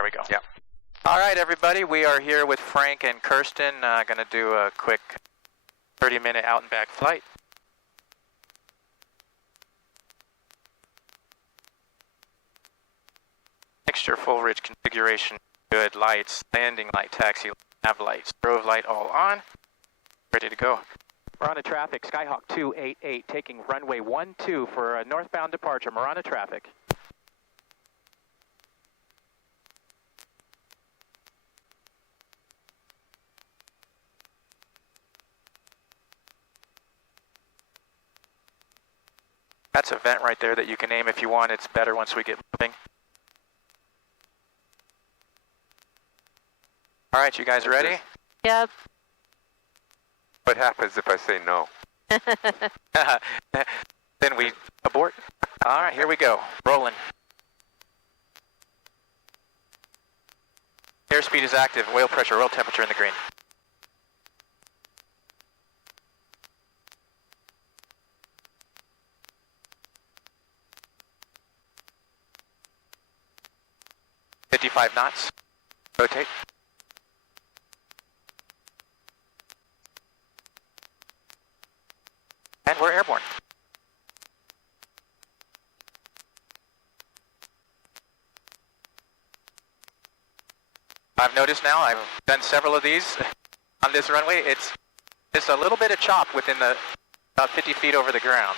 There we go. Yeah. All right, everybody. We are here with Frank and Kirstin. Going to do a quick 30-minute out and back flight. Mixture full ridge configuration. Good lights. Landing light, taxi light, nav light, strobe light all on. Ready to go. Marana traffic, Skyhawk 288 taking runway 12 for a northbound departure. Marana traffic. That's a vent right there that you can aim if you want. It's better once we get moving. All right, you guys ready? Yep. What happens if I say no? Then we abort. All right, here we go. Rolling. Airspeed is active. Oil pressure, oil temperature in the green. .55 knots. Rotate. And we're airborne. I've noticed now, I've done several of these on this runway. It's just a little bit of chop within the about 50 feet over the ground.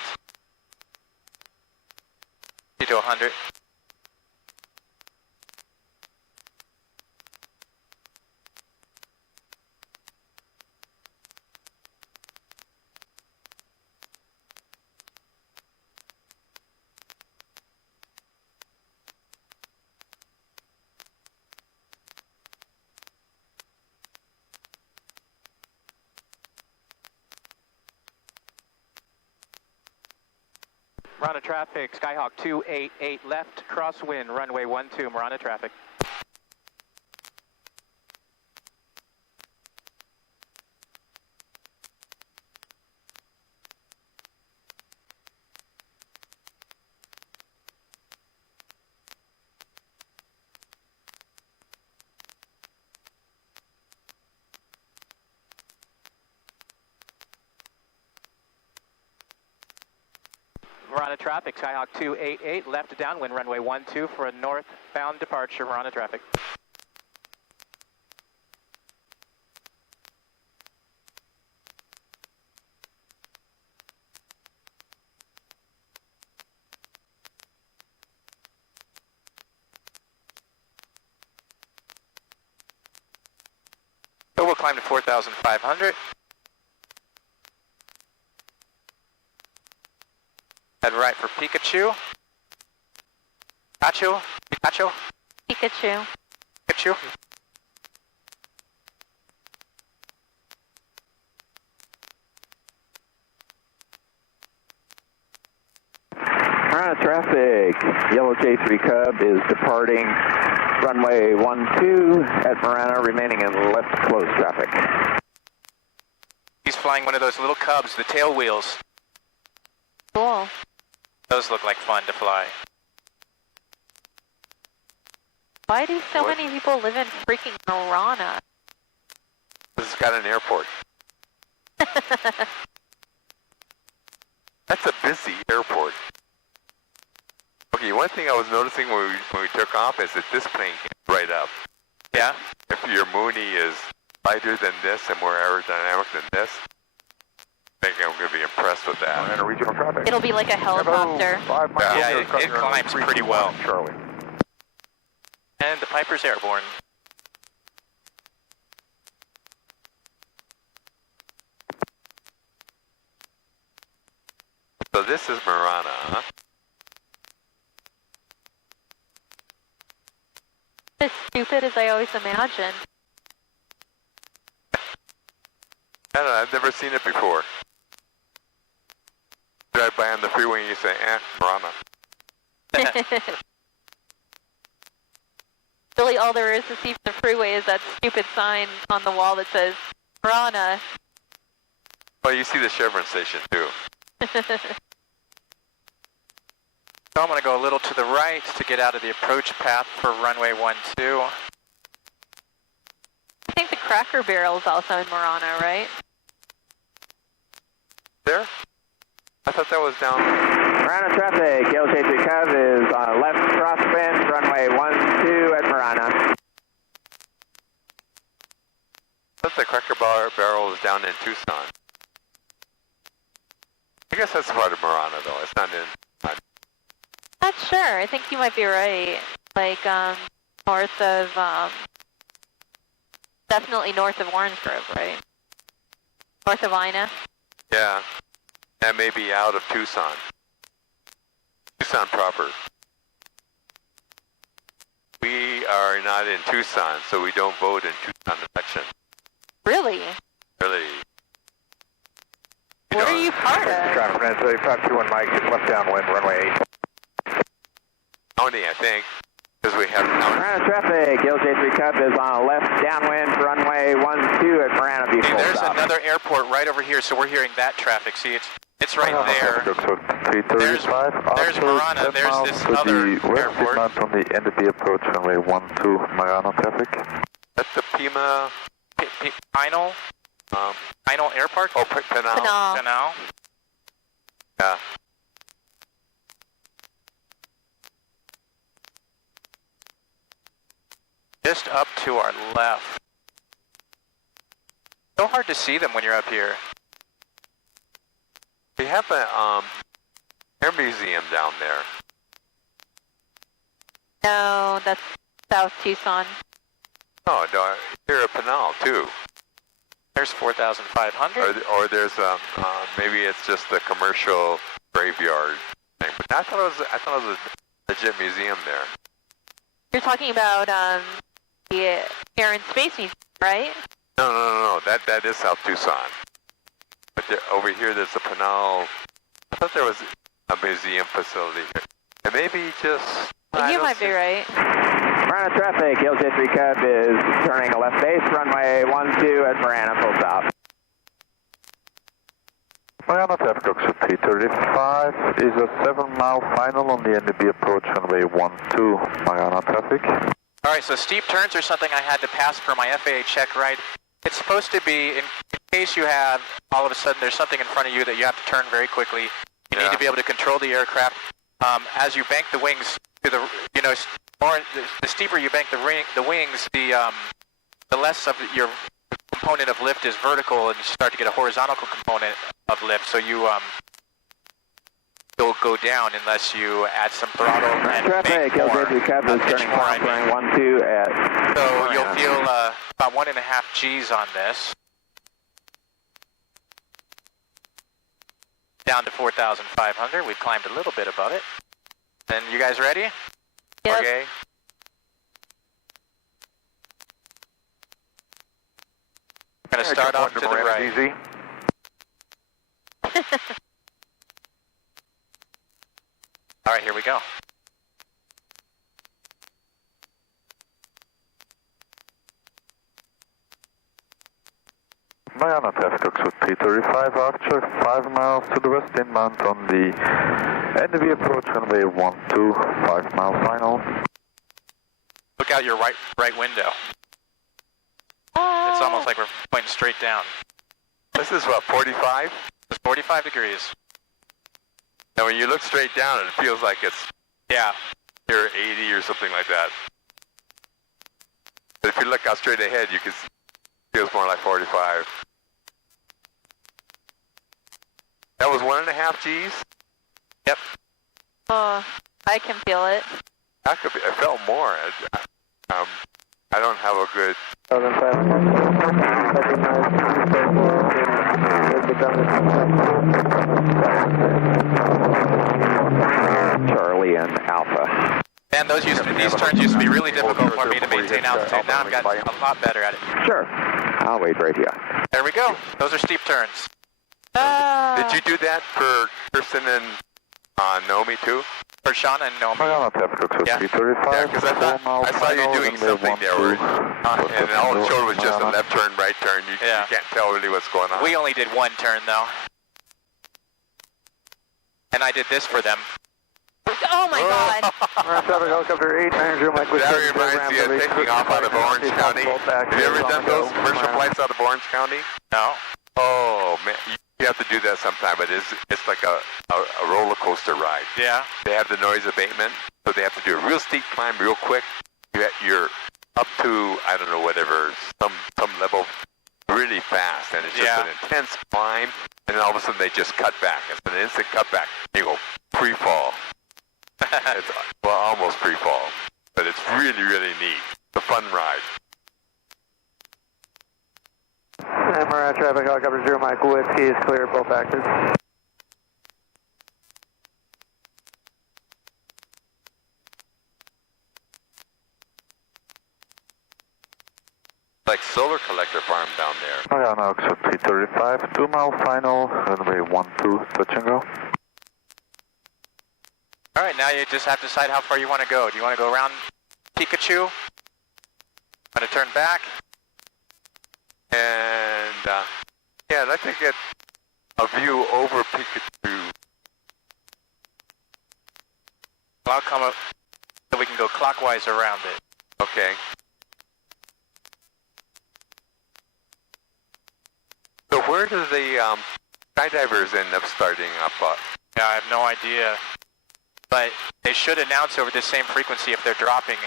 50 to 100. Marana traffic, Skyhawk 288 left, crosswind, runway 12, Marana traffic. Marana traffic, Skyhawk 288, left downwind, runway 12 for a northbound departure, Marana traffic. So we'll climb to 4,500. Head right for Picacho. Picacho? Picacho? Pikachu. Picacho? Marana traffic, Yellow J3 Cub is departing runway 12 at Marana, remaining in left close traffic. He's flying one of those little Cubs, the tail wheels. Cool. Those look like fun to fly. Why do so many people live in freaking Marana? This has got an airport. That's a busy airport. Okay, one thing I was noticing when we took off is that this plane came right up. Yeah? If your Mooney is lighter than this and more aerodynamic than this, I think I'm going to be impressed with that. And a regional traffic. It'll be like a helicopter. Yeah, it climbs pretty well. Charlie. And the Piper's airborne. So this is Marana, huh? As stupid as I always imagined. I don't know, I've never seen it before. Drive by on the freeway and you say, Marana. Really, all there is to see from the freeway is that stupid sign on the wall that says Marana. Well, you see the Chevron station too. So I'm going to go a little to the right to get out of the approach path for runway 12. I think the Cracker Barrel is also in Marana, right? There? I thought that was down. Marana traffic, LJ3 Cub is on left crosswind, runway 12 at Marana. I thought the Cracker Barrel is down in Tucson. I guess that's part of Marana, though. It's not in. Not sure. I think you might be right. Like, north of, definitely north of Orange Grove, right? North of Ina. Yeah. That may be out of Tucson. Tucson proper. We are not in Tucson, so we don't vote in Tucson election. Really? Really. What are you part of? Traffic, 521 Mike, left downwind, runway 8. County, I think, because we have county. Marana traffic, LJ3 Cub is on left downwind, runway 12 at Marana. Hey, there's another airport right over here, so we're hearing that traffic. See, it's right there. There's Marana, there's this other airport. On the NDB approach, runway 12, Marana traffic. That's the Pima. Pinal? Pinal Airport? Oh, Pinal. Pinal. Yeah. Just up to our left. So hard to see them when you're up here. We have a air museum down there. No, that's South Tucson. Oh, no, here at Pinal, too. There's 4,500. Or there's maybe it's just a commercial graveyard thing. But I thought it was a legit museum there. You're talking about the Air and Space Museum, right? No. That is South Tucson. But over here, there's a Pinal. I thought there was a museum facility here. And maybe just. You might be right. Marana traffic, LJ3 Cub is turning a left base, runway 12 at Marana, full stop. Marana traffic, Oxford 335 is a 7-mile final on the NDB approach, runway 12, Marana traffic. All right, so steep turns are something I had to pass for my FAA check ride. It's supposed to be, in case you have, all of a sudden there's something in front of you that you have to turn very quickly. You need to be able to control the aircraft. As you bank the wings to the, the steeper you bank the wings, the less of your component of lift is vertical, and you start to get a horizontal component of lift. So you'll go down unless you add some throttle and traffic, LJ3 Cub is turning left, runway 12 at. So you'll feel about 1.5 G's on this. Down to 4,500. We've climbed a little bit above it. And you guys ready? Yep. Okay. Going to start off to the right. Easy. All right, here we go. Marana traffic, Oxford 335 Archer, 5 miles to the west inbound on the NDB approach, runway 12, 5-mile final. Look out your right window. It's almost like we're pointing straight down. This is what, 45? It's 45 degrees. Now when you look straight down, it feels like it's Yeah. near 80 or something like that. But if you look out straight ahead, you can see it feels more like 45. That was 1.5 G's? Yep. Oh, I can feel it. That could be, I felt more. I don't have a good. Charlie and Alpha. And these turns used to be really difficult for me to maintain altitude. Now I've gotten a lot better at it. Sure. I'll wait right here. There we go. Those are steep turns. Did you do that for Kirstin and Naomi too? For Shauna and Naomi. Marana traffic, Oxford Yeah. 335. Yeah, because I saw you doing something there, where, and all it showed was just a left turn, right turn. You can't tell really what's going on. We only did one turn though. And I did this for them. Oh my God. Marana traffic helicopter 890 Mike with That reminds me of taking off out of Orange County. Have you ever done those commercial flights out of Orange County? No. Oh, man. You have to do that sometime, but it's like a roller coaster ride. Yeah. They have the noise abatement, so they have to do a real steep climb real quick. You're up to, I don't know, whatever, some level really fast, and it's just an intense climb, and then all of a sudden they just cut back. It's an instant cut back. You go free fall. It's, well, almost free fall, but it's really, really neat. It's a fun ride. Marana traffic helicopter 0 Mike Whiskey is clear, both active. Like solar collector farm down there. Marana Oxford 335, 2 mile final, runway 12, touch and go. All right, now you just have to decide how far you want to go. Do you want to go around Picacho? Want to turn back? And yeah, I'd like to get a view over Picacho. I'll come up so we can go clockwise around it. Okay. So where do the skydivers end up starting up? Yeah, I have no idea. But they should announce over the same frequency if they're dropping.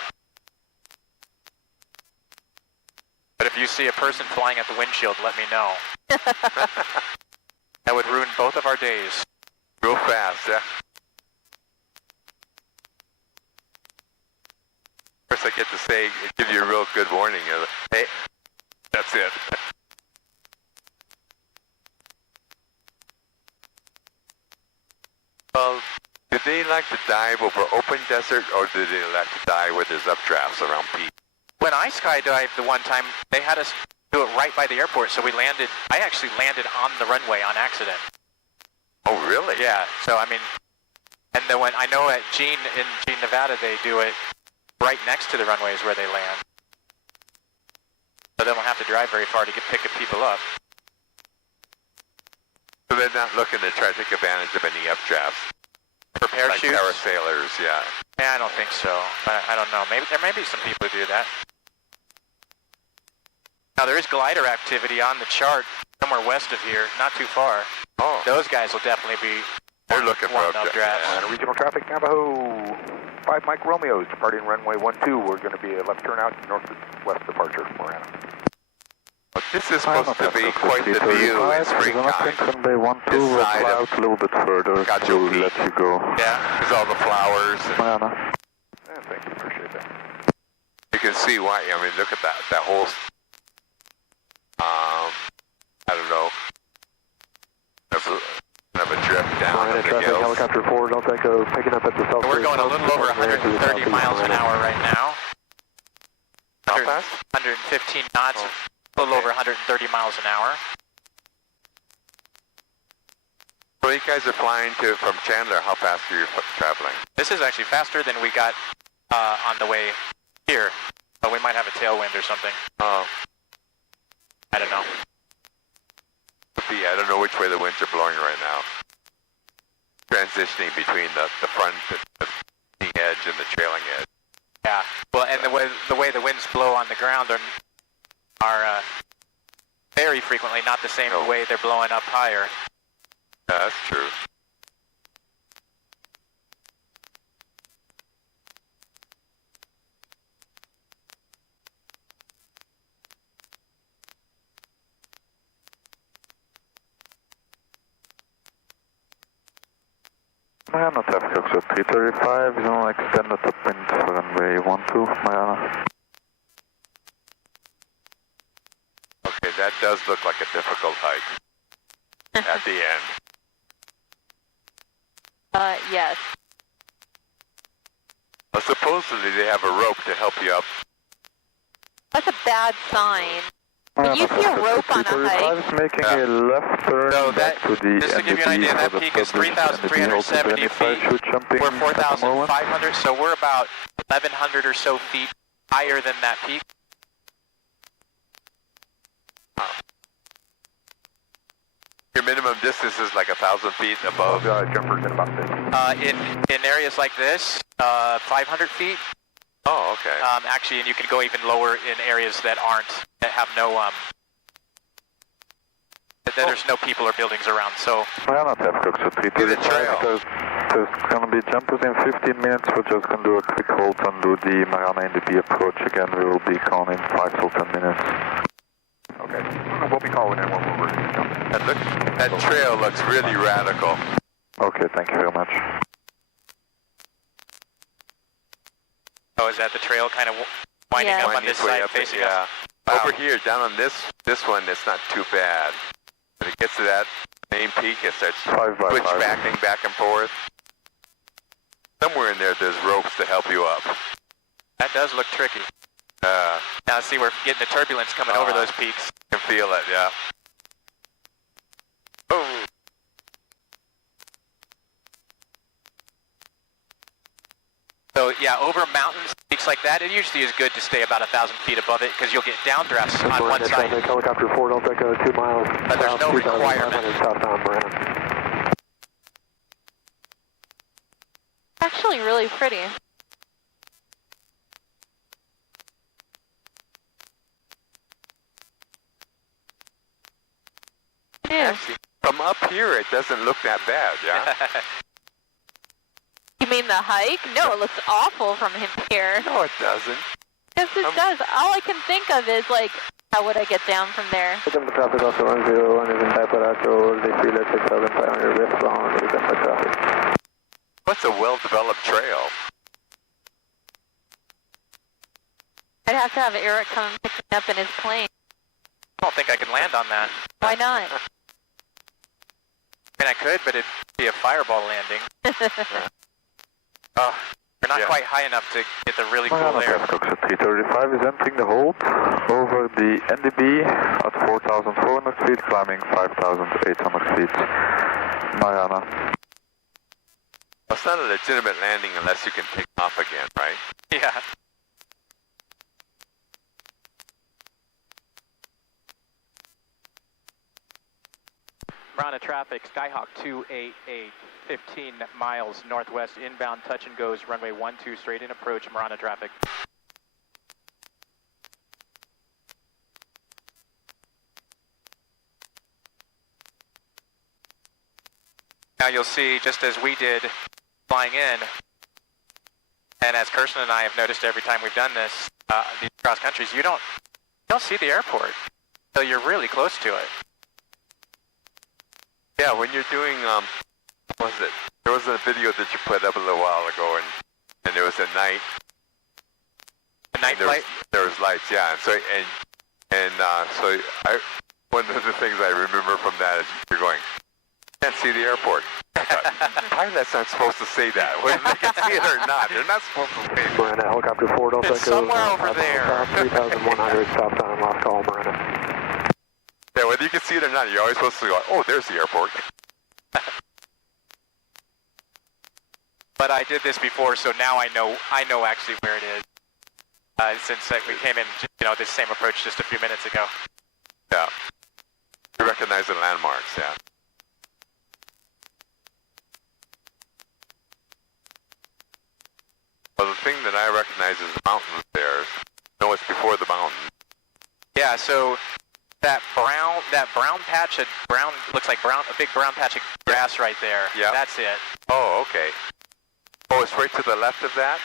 But if you see a person flying at the windshield, let me know. That would ruin both of our days. Real fast, yeah. First I get to say, give you a real good warning. Hey, that's it. Well, do they like to dive over open desert, or do they like to dive where there's updrafts around peak? When I skydived the one time, they had us do it right by the airport, so I actually landed on the runway on accident. Oh, really? Yeah, so I mean, and then when I know at in Gene, Nevada, they do it right next to the runways where they land. So they don't have to drive very far to pick people up. So they're not looking to try to take advantage of any updrafts? For parachutes? Like parasailers, yeah. Yeah, I don't think so. I don't know. Maybe there may be some people who do that. Now there is glider activity on the chart somewhere west of here, not too far. Oh. Those guys will definitely be. They're looking for updrafts. Yeah. Regional traffic, Navajo 5 Mike Romeo's departing runway 12. We're going to be a left turnout, northwest departure, Marana. Well, this is supposed to be quite the view in springtime. Runway 12 will fly out a little bit further Picacho to let Peak. you go. Yeah, there's all the flowers. Marana. Yeah, thank you, appreciate that. You can see why. I mean, look at that whole. I don't know. Kind of a drift down Marana of the traffic hills. helicopter 4 Delta Echo picking up at the south. We're going a little over 130 miles an hour right now. How fast? 115 knots, a little over 130 miles an hour. So you guys are flying from Chandler. How fast are you traveling? This is actually faster than we got on the way here, but we might have a tailwind or something. Oh, I don't know. I don't know which way the winds are blowing right now. Transitioning between the front, the leading edge, and the trailing edge. Yeah. Well, and the way the winds blow on the ground are very frequently not the same way they're blowing up higher. Yeah, that's true. Marana traffic Oxford 335, zone extended up into runway 12, Marana. Okay, that does look like a difficult hike at the end. Yes. Well, supposedly they have a rope to help you up. That's a bad sign. When you see a rope on a hike, is making a left turn So back to the just to give you an idea, that peak is 3,370 feet. We're 4,500, so we're about 1,100 or so feet higher than that peak. Your minimum distance is like 1,000 feet above. Jumpers in about this. In areas like this, 500 feet. Oh, okay. Actually, and you can go even lower in areas that have no, there's no people or buildings around, so. Marana Takeoff, so 335. There's going to be jumpers in 15 minutes. We're just going to do a quick hold and do the Marana NDB approach again. We will be gone in 5 to 10 minutes. Okay. We'll be calling in when we're ready to jump. That trail looks really radical. Okay, thank you very much. Oh, is that the trail kind of winding up on this side, facing us? Wow. Over here, down on this one, it's not too bad. When it gets to that main peak, it starts switchbacking back and forth. Somewhere in there's ropes to help you up. That does look tricky. Now see, we're getting the turbulence coming over those peaks. You can feel it, yeah. Oh. So yeah, over mountains, peaks like that, it usually is good to stay about 1,000 feet above it because you'll get downdrafts on one side. Helicopter 4, Delta Echo 2 miles. But there's no requirement. Southbound Marana. Actually really pretty. Yeah. Actually, from up here, it doesn't look that bad, yeah? You mean the hike? No, it looks awful from here. No, it doesn't. Yes, it does. All I can think of is, like, how would I get down from there? Welcome to traffic, also 101 is in Picacho, the 6,500 westbound, welcome to traffic. What's a well-developed trail? I'd have to have Eric come and pick me up in his plane. I don't think I can land on that. Why not? I mean, I could, but it'd be a fireball landing. Oh, we're not quite high enough to get the really cool air. Marana Takeoff, 335 is entering the hold over the NDB at 4,400 feet, climbing 5,800 feet. Marana. It's not a legitimate landing unless you can take off again, right? Yeah. Marana traffic, Skyhawk 288, 15 miles northwest, inbound touch and goes, runway 12, straight in approach, Marana traffic. Now you'll see, just as we did flying in, and as Kirstin and I have noticed every time we've done this, these cross countries, you don't see the airport until you're really close to it. Yeah, when you're doing, what was it? There was a video that you put up a little while ago, and there was a night. The night flight? There was lights, yeah. And so, one of the things I remember from that is you're going, can't see the airport. Pilots aren't supposed to say that, whether they can see it or not. They're not supposed to say it. Marana, helicopter 4, Delta Echo. It's somewhere over there. 3,100, southbound, last call, Marana. Yeah, whether you can see it or not, you're always supposed to go, oh, there's the airport. But I did this before, so now I know actually where it is. Since we came in, this same approach just a few minutes ago. Yeah. You recognize the landmarks, yeah. Well, the thing that I recognize is the mountains there. No, it's before the mountains. Yeah, so that brown patch, looks like a big brown patch of grass right there. Yeah. That's it. Oh, okay. Oh, it's right to the left of that?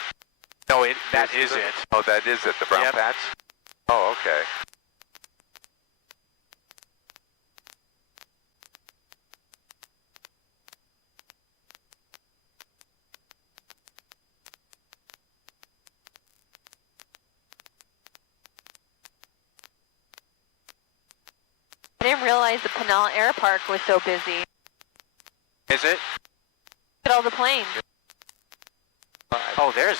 No, that is it. Oh, that is it, the brown patch? Oh, okay. I didn't realize the Pinal Air Park was so busy. Is it? Look at all the planes. Oh, there's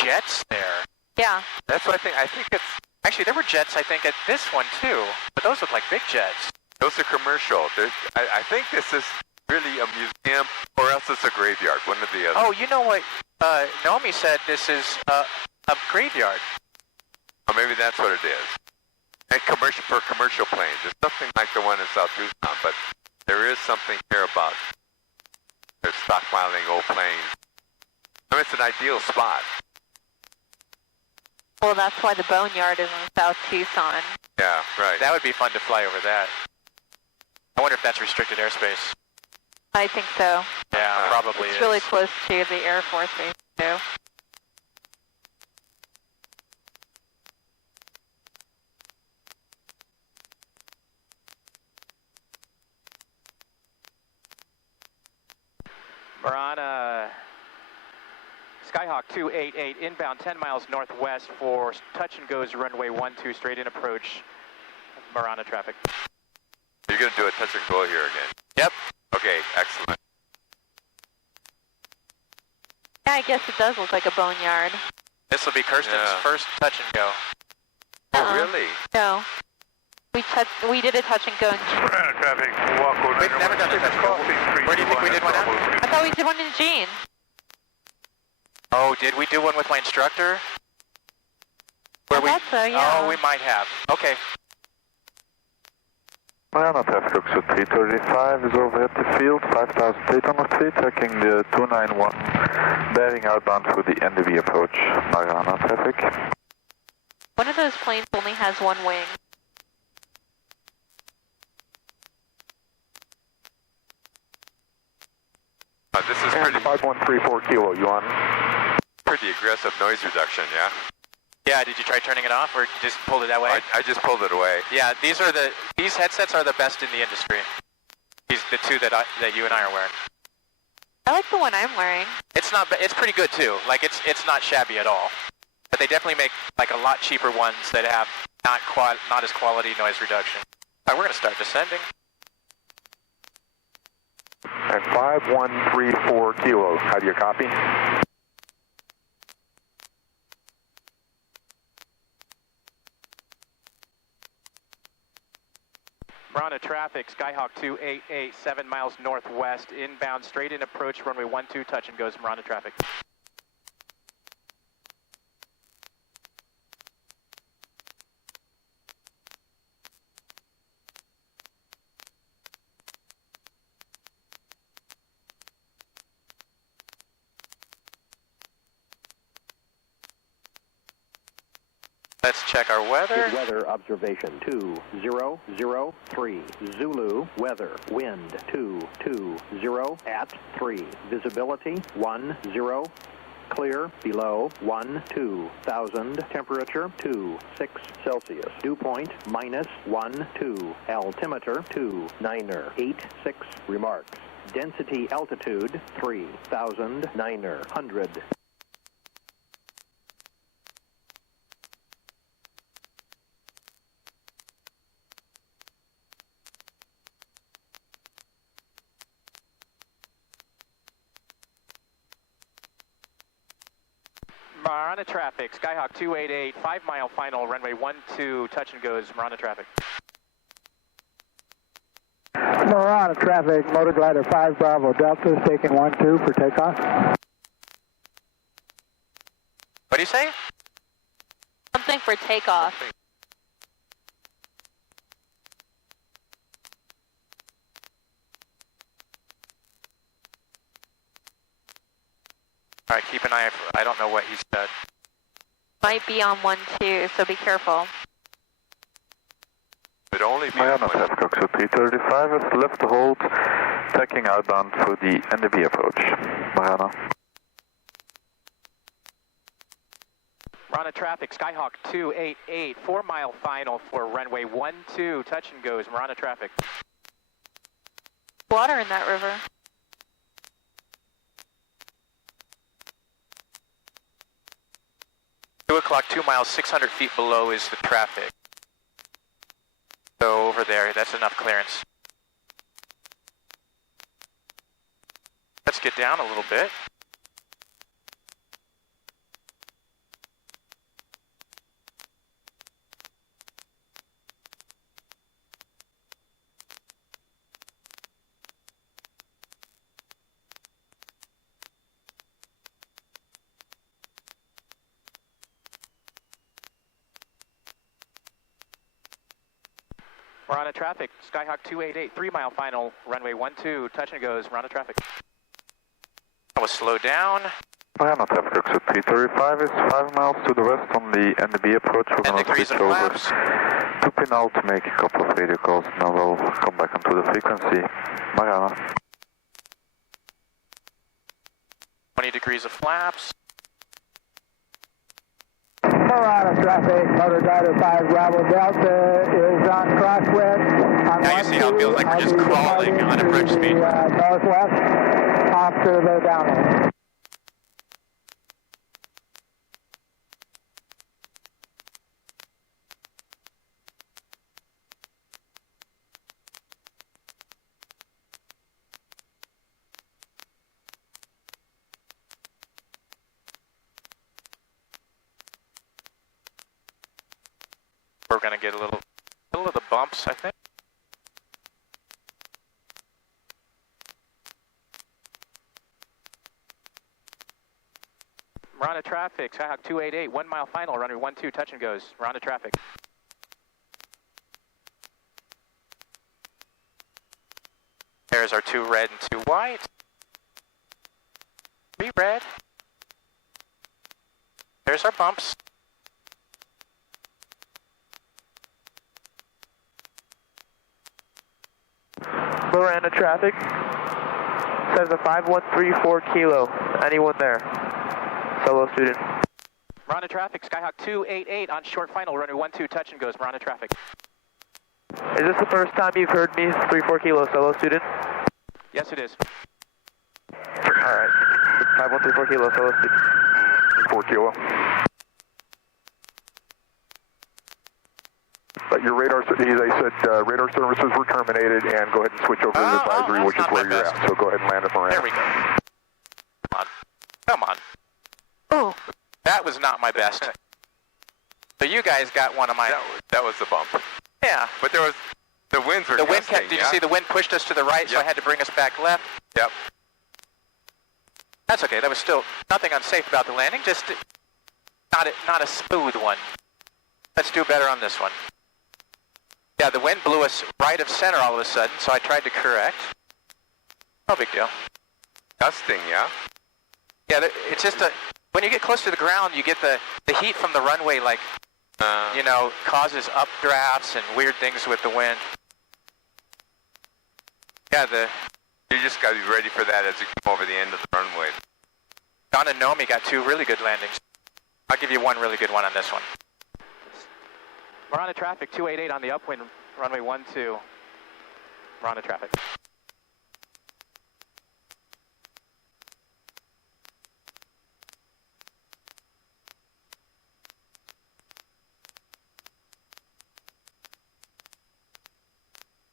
jets there. Yeah. That's what I think it's... Actually, there were jets, I think, at this one, too. But those look like big jets. Those are commercial. I think this is really a museum, or else it's a graveyard, one or the other. Oh, you know what? Naomi said this is a graveyard. Or maybe that's what it is. And for commercial planes. It's something like the one in South Tucson, but there is something here about they're stockpiling old planes. I mean, it's an ideal spot. Well, that's why the boneyard is in South Tucson. Yeah, right. That would be fun to fly over that. I wonder if that's restricted airspace. I think so. Yeah, probably It's is. really close to the Air Force Base, too. Marana, Skyhawk 288, inbound 10 miles northwest for touch and goes runway 12, straight in approach, Marana traffic. You're going to do a touch and go here again? Yep. Okay, excellent. Yeah, I guess it does look like a boneyard. This will be Kirstin's first touch and go. Oh, really? No. We did a touch and go. Traffic, walk We've never done a touch and go. Where do you think we did one at? I thought we did one in Jean. Oh, did we do one with my instructor? I thought so, yeah. Oh, we might have. Okay. Marana traffic Oxford 335 is over at the field, 5,800 feet, checking the 291, bearing outbound for the NDV approach. Marana traffic. One of those planes only has one wing. This is pretty 5134 kilo, you on? pretty aggressive noise reduction, yeah? Yeah, did you try turning it off or just pulled it that way? I just pulled it away. Yeah, these headsets are the best in the industry. These the two that you and I are wearing. I like the one I'm wearing. It's pretty good too. Like it's not shabby at all. But they definitely make like a lot cheaper ones that have not as quality noise reduction. All right, we're gonna start descending. At 5134 kilo, how do you copy? Marana traffic, Skyhawk 288, 7 miles northwest, inbound, straight in approach, runway 12, touch and goes, Marana traffic. Let's check our weather. Weather observation 2003. Zulu weather wind 220 at 3. Visibility 10. Clear below 12,000. Temperature 26 Celsius. Dew point -12. Altimeter 2986. Remarks. Density altitude 3,900. Marana traffic, Skyhawk 288, 5 mile final, runway 12, touch and goes, Marana traffic. Marana traffic, motor glider 5 Bravo Delta is taking 12 for takeoff. What do you say? Something for takeoff. All right, keep an eye. I don't know what he said. Might be on 12, so be careful. But only Marana traffic Oxford 335 has left the hold, tacking outbound for the NDB approach. Marana. Marana traffic, Skyhawk 288, 4 mile final for runway 12, touch and goes, Marana traffic. Water in that river. 2 o'clock, 2 miles, 600 feet below is the traffic. So over there, that's enough clearance. Let's get down a little bit. Marana traffic, Skyhawk 288, 3 mile final, runway 12, touch and goes, Marana traffic. I was slowed down. Marana traffic exit 335 is 5 miles to the west on the NDB approach. We're going to switch over to Pinal to make a couple of radio calls. Now we'll come back onto the frequency. Marana. 20 degrees of flaps. Marana traffic, motor glider 5 Bravo Delta is on crosswind. Now you see how it feels like we're just crawling on approach speed. Northwest, off to the downwind. We're going to get a little of the bumps, I think. Marana traffic, Skyhawk 288, 1 mile final, runway 12, touch and goes. Marana traffic. There's our 2 red and 2 white. 3 red. There's our bumps. Marana traffic says a 5134 kilo. Anyone there? Solo student. Marana traffic, Skyhawk 288 on short final, runway 12, touch and goes. Marana traffic. Is this the first time you've heard me? 34 kilo solo student? Yes, it is. Alright. 5134 kilo solo student. 4 kilo. Your radar, they said radar services were terminated, and go ahead and switch over to the advisory, which is where you're at. So go ahead and land at Marana. There we go. Come on. Come on. Oh, that was not my best. So you guys got one of my... That was the bump. Yeah. But there was... The winds were The wind gusting, kept... Did you see the wind pushed us to the right, so I had to bring us back left? Yep. That's okay. That was still nothing unsafe about the landing, just not a smooth one. Let's do better on this one. Yeah, the wind blew us right of center all of a sudden, so I tried to correct. No big deal. Gusting, yeah? Yeah, it's just when you get close to the ground, you get the heat from the runway, like, you know, causes updrafts and weird things with the wind. Yeah, You just got to be ready for that as you come over the end of the runway. Don and Nomi got 2 really good landings. I'll give you 1 really good one on this one. Marana traffic, 288 on the upwind, runway 12. Marana traffic.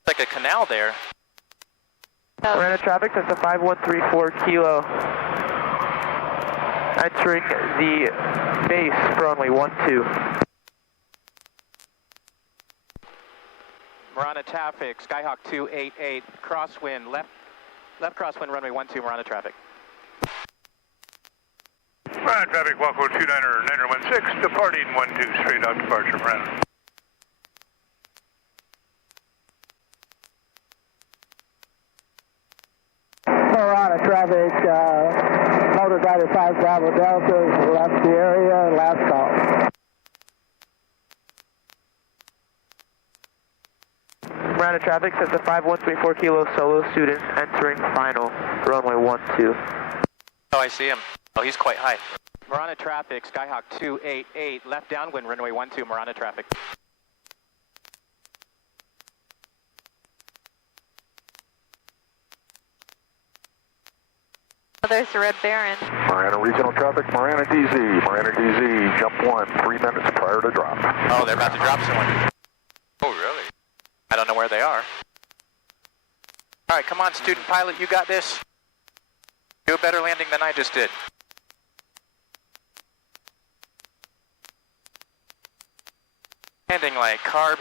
Like a canal there. Marana traffic, that's a 5134 kilo. Entering the base for runway 12. Marana traffic, Skyhawk 288, crosswind, left crosswind, runway 12, Marana traffic. Marana traffic, Walk 29er 16, departing 12, straight out departure, Marana. Marana traffic, motor glider 5 Bravo Delta, left the area, last call. Marana traffic says a 5134 kilo solo student entering final, runway 12. Oh, I see him. Oh, he's quite high. Marana traffic, Skyhawk 288, left downwind, runway 12, Marana traffic. Oh, there's the Red Baron. Marana regional traffic, Marana DZ, jump 1, 3 minutes prior to drop. Oh, they're about to drop someone. Oh, really? I don't know where they are. All right, come on, student pilot, you got this. Do a better landing than I just did. Landing like carb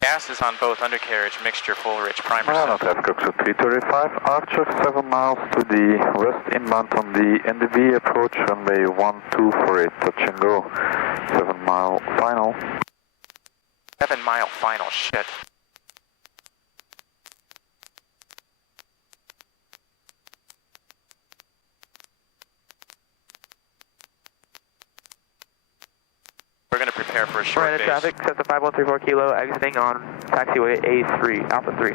gases on both undercarriage, mixture, full, rich, primer. Marana traffic exit 335, Archer 7 miles to the west inbound on the NDB approach, runway 1248, touch and go. 7 mile final. 7 mile final, shit. traffic, set the 5134 kilo, exiting on taxiway A3, Alpha 3.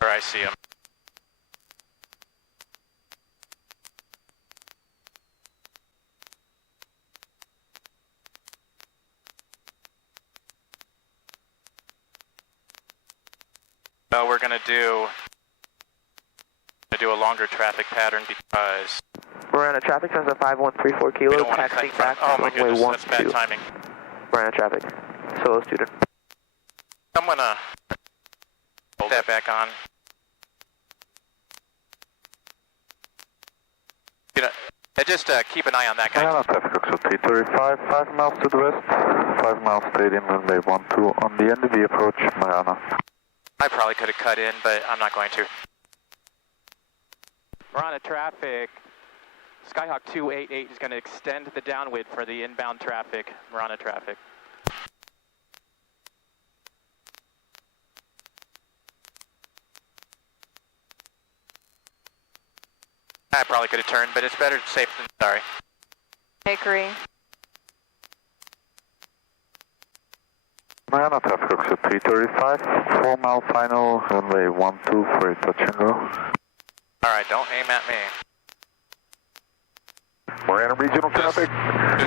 Where I see him. So we're gonna do a longer traffic pattern because Marana traffic, sends a 5134 we kilo, don't want to taxiing cut back front. Oh on my runway goodness, that's 12. bad timing. Marana traffic, solo student. I'm gonna hold that back on. You know, just keep an eye on that guy. Marana traffic, Oxford 335, 5 miles to the west, 5 miles straight in, runway 12 on the NDB approach, Marana. I probably could have cut in, but I'm not going to. Marana traffic, Skyhawk 288 is going to extend the downwind for the inbound traffic, Marana traffic. I probably could have turned, but it's better safe than sorry. I agree. Marana traffic, Oxford 335, 4 mile final, runway 12 for a touch and go. Alright, don't aim at me. Marana regional traffic,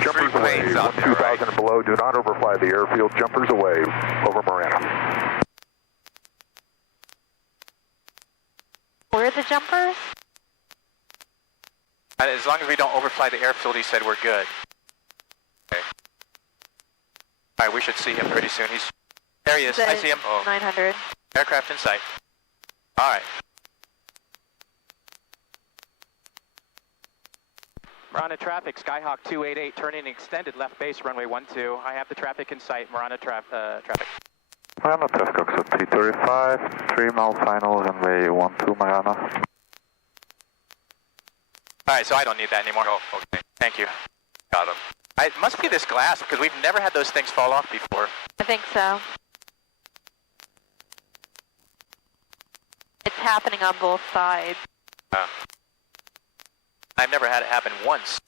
jumpers away, 2000 and below, do not overfly the airfield, jumpers away, over Marana. Where are the jumpers? As long as we don't overfly the airfield, he said we're good. Okay. Alright, we should see him pretty soon. There he is, I see him. Oh. 900. Aircraft in sight. Alright. Marana traffic, Skyhawk 288, turning extended left base, runway 12. I have the traffic in sight, Marana traffic. Marana traffic, Oxford 335, 3 mile final, runway 12, Marana. Alright, so I don't need that anymore. Oh, okay. Thank you. Got him. It must be this glass, because we've never had those things fall off before. I think so. It's happening on both sides. I've never had it happen once.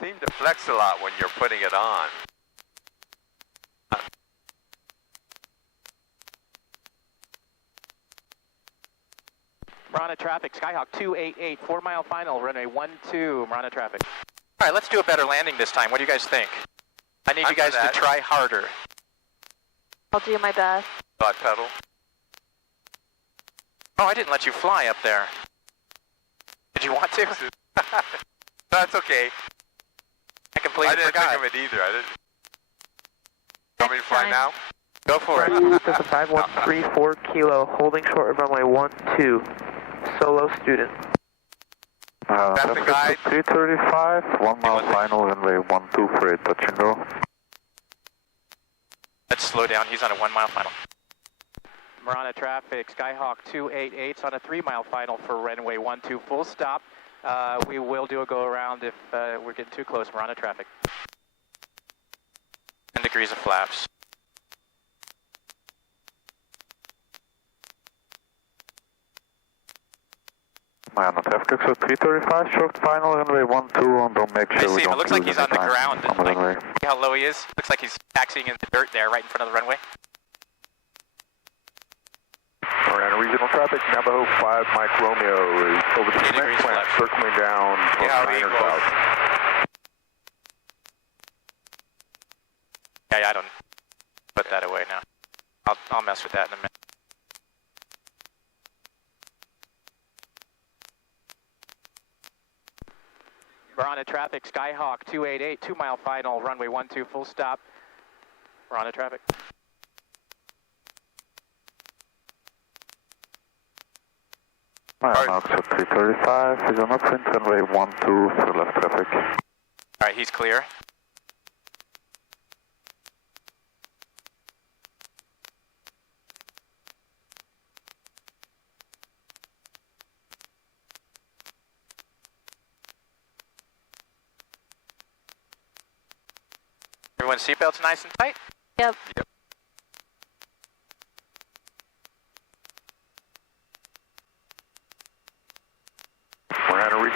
Seem to flex a lot when you're putting it on. Marana traffic, Skyhawk 288, 4 mile final, runway 12, Marana traffic. Alright, let's do a better landing this time. What do you guys think? I need you guys to try harder. I'll do my best. Dot pedal. Oh, I didn't let you fly up there. Did you want to? That's okay. I completely didn't forgot. think of it either. I didn't. You want me to fly now? Go for it. That's a 5134 kilo, holding short of runway 12, solo student. Traffic guide. 335, 1 mile final, runway 12 for a touch and go. Let's slow down. He's on a 1 mile final. Marana traffic, Skyhawk 288's on a 3 mile final for runway 12, full stop. We will do a go around if we're getting too close. Marana traffic. 10 degrees of flaps. Marana traffic, so 335, short final, runway 12, and don't make sure we don't it looks like he's on the ground. On the runway. See how low he is? Looks like he's taxiing in the dirt there, right in front of the runway. Marana regional traffic, Navajo 5 Mike Romeo is over the cement plant, circling down from 9 south. Yeah, I don't put that away now. I'll mess with that in a minute. Marana traffic, Skyhawk 288, 2 mile final, runway 12, full stop. Marana traffic. Marana Oxford 335 is on upwind, runway 12 for left traffic. Alright, he's clear. Everyone's seatbelts nice and tight? Yep.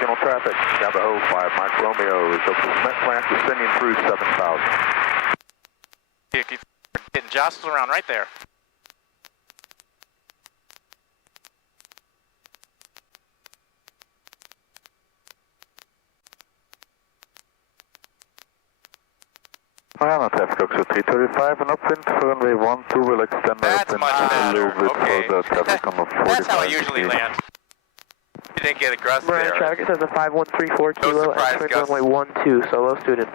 Regional traffic, Navajo 5 Mike Romeo is over the cement plant descending through 7,000. Getting jostled around right there. Marana traffic Oxo 335 and upwind for runway 12 will extend our upwind a little bit for the traffic on the 45. That's how I usually land. You didn't get aggressive Marana there. traffic says a 5134 kilo, entering runway 12, solo student.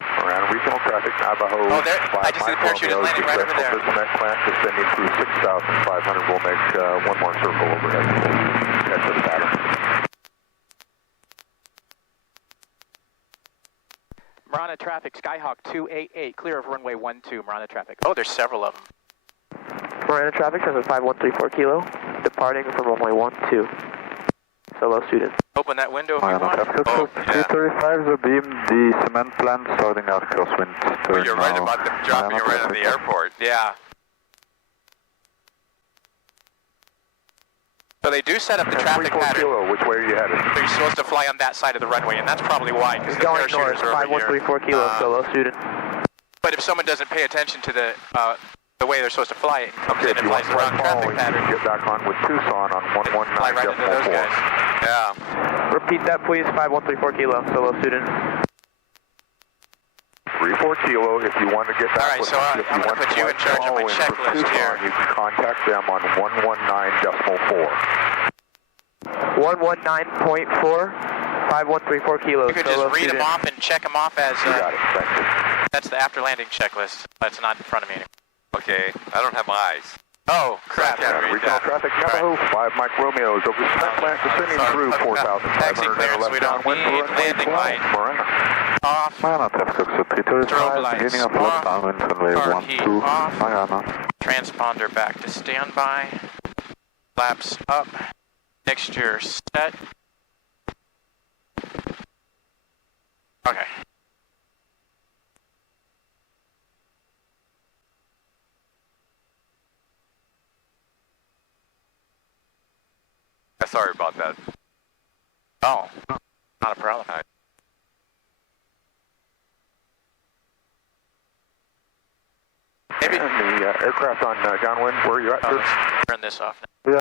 Marana Regional traffic, Navajo Oh, there, 5 I just see the Mike parachute is Romeo landing right over descends there. over the cement plant descending through 6,500. We'll make one more circle overhead. Head to the pattern. Marana traffic, Skyhawk 288, clear of runway 12, Marana traffic. Oh, there's several of them. Marana traffic says a 5134 kilo, departing from runway 12, solo student. Open that window if you Marana want. traffic Oh, Oxo 335 is abeam the cement plant starting our crosswind. Oh, you're right about them dropping you right on the airport. Yeah. So they do set up the traffic 34 pattern. kilo, which way are you headed? So you're supposed to fly on that side of the runway, and that's probably why, because the Going north, parachuters are over here. 5134 kilo, solo student. But if someone doesn't pay attention to the way they're supposed to fly it, and comes Okay, in if and you want flies the wrong right traffic following, you pattern, can get back on with Tucson on fly right into those 119.4. guys. Yeah. Repeat that please, 5134 kilo, solo student. 34 kilo, if you want to get back All right, with so if I'm you gonna want put to you in charge of my follow in from checklist Tucson, here. you can contact them on 119.4. 119.4, 5134 kilo, You could solo just read student. them off and check them off as, You got it, thank you. that's the after landing checklist. That's not in front of me anymore. Okay, I don't have my eyes. Oh, crap. Yeah, read Regional that. traffic, Navajo 5 Mike Romeo is over the cement plant descending sorry. through Taxi 4,500 clearance, left we don't downwind need for runway landing 12, light. Marana. Off. Marana traffic Oxo 335, beginning of left downwind runway Car heat 12, off. Marana. Transponder back to standby. Flaps up. Mixture set. Okay. Sorry about that. Oh, not a problem. Maybe the aircraft on downwind, where are you at, sir? Turn this off now.